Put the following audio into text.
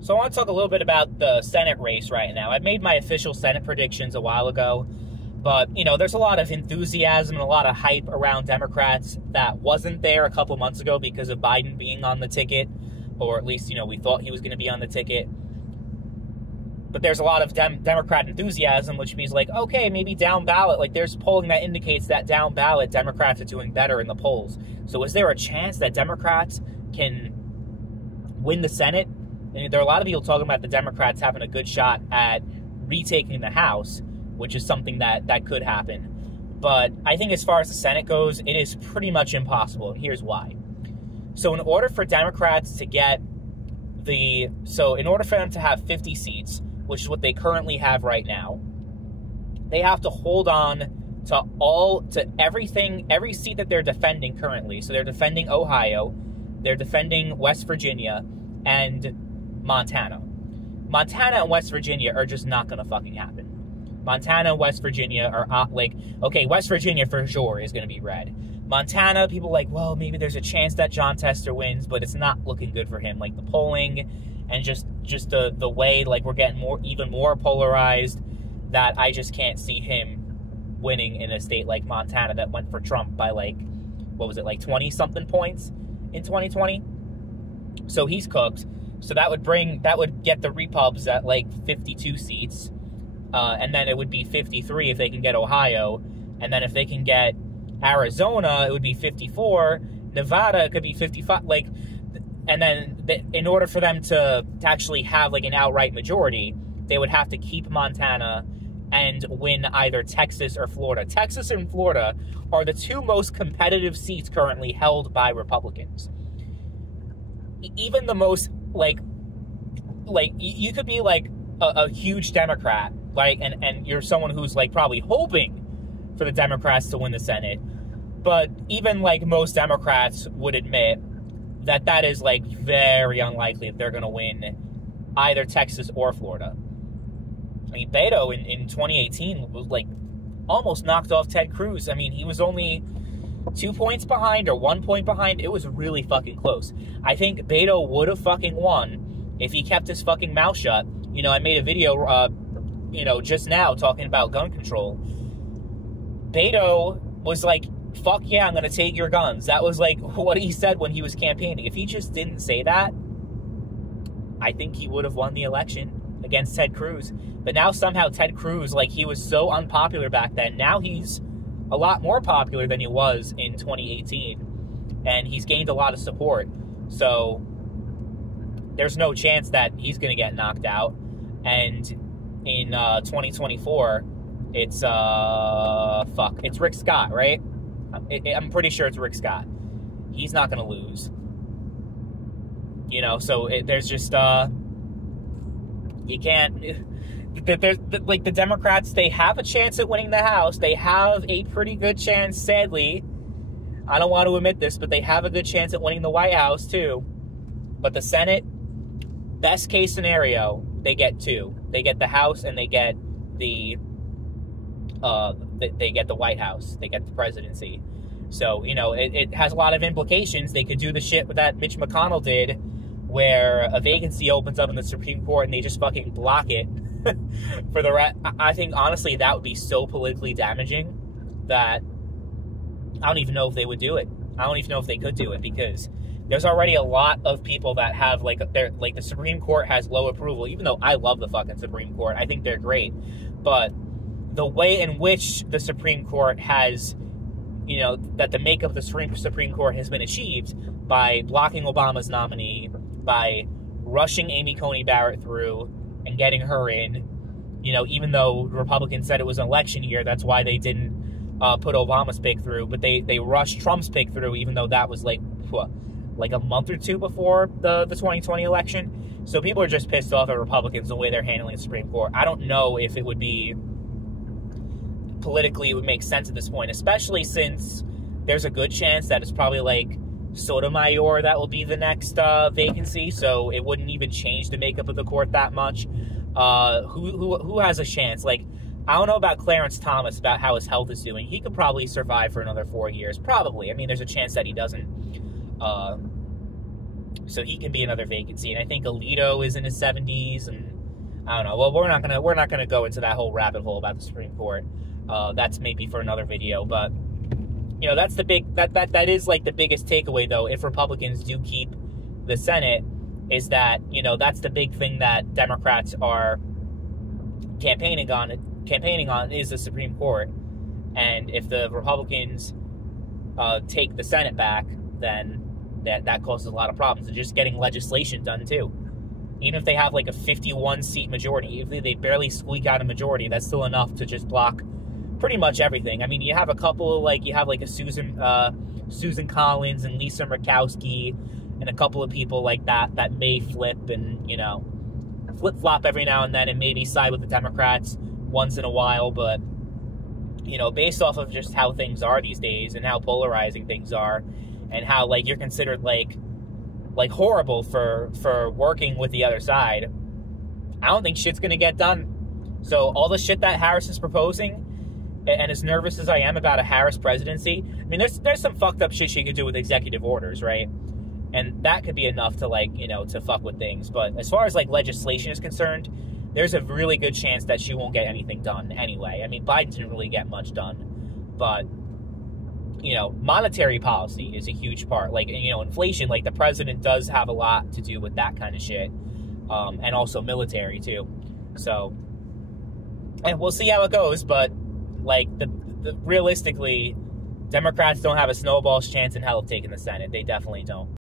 So I want to talk a little bit about the Senate race right now. I made my official Senate predictions a while ago, but, you know, there's a lot of enthusiasm and a lot of hype around Democrats that wasn't there a couple months ago because of Biden being on the ticket, or at least, you know, we thought he was going to be on the ticket. But there's a lot of Democrat enthusiasm, which means, like, okay, maybe down ballot. Like, there's polling that indicates that down ballot, Democrats are doing better in the polls. So is there a chance that Democrats can win the Senate? And there are a lot of people talking about the Democrats having a good shot at retaking the House, which is something that could happen. But I think as far as the Senate goes, it is pretty much impossible, and here's why. So in order for Democrats to get in order for them to have 50 seats, which is what they currently have right now, they have to hold on to everything, every seat that they're defending currently. So they're defending Ohio, they're defending West Virginia, and Montana. Montana and West Virginia are just not going to fucking happen. Montana and West Virginia are okay, West Virginia for sure is going to be red. Montana, people are like, well, maybe there's a chance that Jon Tester wins, but it's not looking good for him. Like, the polling and just the way, like, we're getting even more polarized, that I just can't see him winning in a state like Montana that went for Trump by, like, what was it, like 20-something points in 2020? So he's cooked. So that would get the Repubs at, like, 52 seats. And then it would be 53 if they can get Ohio. And then if they can get Arizona, it would be 54. Nevada, it could be 55. Like, and then in order for them to actually have, like, an outright majority, they would have to keep Montana and win either Texas or Florida. Texas and Florida are the two most competitive seats currently held by Republicans. Even the most, like you could be, like, a huge Democrat, like, and you're someone who's, like, probably hoping for the Democrats to win the Senate, but even, like, most Democrats would admit that is, like, very unlikely that they're going to win either Texas or Florida. I mean, Beto in 2018 was, like, almost knocked off Ted Cruz. I mean, he was only 2 points behind or 1 point behind. It was really fucking close. I think Beto would have fucking won if he kept his fucking mouth shut. You know, I made a video, just now talking about gun control. Beto was like, fuck yeah, I'm going to take your guns. That was, like, what he said when he was campaigning. If he just didn't say that, I think he would have won the election against Ted Cruz. But now somehow Ted Cruz, like, he was so unpopular back then. Now he's a lot more popular than he was in 2018. And he's gained a lot of support. So there's no chance that he's going to get knocked out. And in 2024, it's Rick Scott, right? I'm pretty sure it's Rick Scott. He's not going to lose. You know, so there's just, you can't, like, the Democrats, they have a chance at winning the House. They have a pretty good chance, sadly. I don't want to admit this, but they have a good chance at winning the White House, too. But the Senate, best case scenario, they get two. They get the House and they get the White House. They get the presidency. So, you know, it has a lot of implications. They could do the shit that Mitch McConnell did, where a vacancy opens up in the Supreme Court and they just fucking block it for the rest. I think, honestly, that would be so politically damaging that I don't even know if they would do it. I don't even know if they could do it, because there's already a lot of people that have, like, the Supreme Court has low approval, even though I love the fucking Supreme Court. I think they're great. But the way in which the Supreme Court has, you know, that the makeup of the Supreme Court has been achieved by blocking Obama's nominee, by rushing Amy Coney Barrett through and getting her in, you know, even though Republicans said it was an election year, that's why they didn't put Obama's pick through, but they rushed Trump's pick through, even though that was, like a month or two before the 2020 election. So people are just pissed off at Republicans the way they're handling the Supreme Court. I don't know if it would be politically, it would make sense at this point, especially since there's a good chance that it's probably, like, Sotomayor that will be the next vacancy, so it wouldn't even change the makeup of the court that much. Who has a chance? Like, I don't know about Clarence Thomas, about how his health is doing. He could probably survive for another 4 years. Probably. I mean, there's a chance that he doesn't. So he can be another vacancy. And I think Alito is in his 70s, and I don't know. Well, we're not gonna go into that whole rabbit hole about the Supreme Court. That's maybe for another video. But you know, that's the big that is like the biggest takeaway, though. If Republicans do keep the Senate, is that, you know, that's the big thing that Democrats are campaigning on is the Supreme Court. And if the Republicans take the Senate back, then that causes a lot of problems. And just getting legislation done too. Even if they have like a 51-seat majority, if they barely squeak out a majority, that's still enough to just block pretty much everything. I mean, you have a couple of a Susan Collins and Lisa Murkowski and a couple of people like that may flip and, you know, flip-flop every now and then and maybe side with the Democrats once in a while. But, you know, based off of just how things are these days and how polarizing things are and how, like, you're considered, like horrible for working with the other side, I don't think shit's going to get done. So all the shit that Harris is proposing, and as nervous as I am about a Harris presidency, I mean, there's some fucked up shit she could do with executive orders, right? And that could be enough to, like, you know, to fuck with things. But as far as, like, legislation is concerned, there's a really good chance that she won't get anything done anyway. I mean, Biden didn't really get much done. But, you know, monetary policy is a huge part. Like, you know, inflation, like, the president does have a lot to do with that kind of shit. And also military, too. So, and we'll see how it goes. But, like, realistically, Democrats don't have a snowball's chance in hell of taking the Senate. They definitely don't.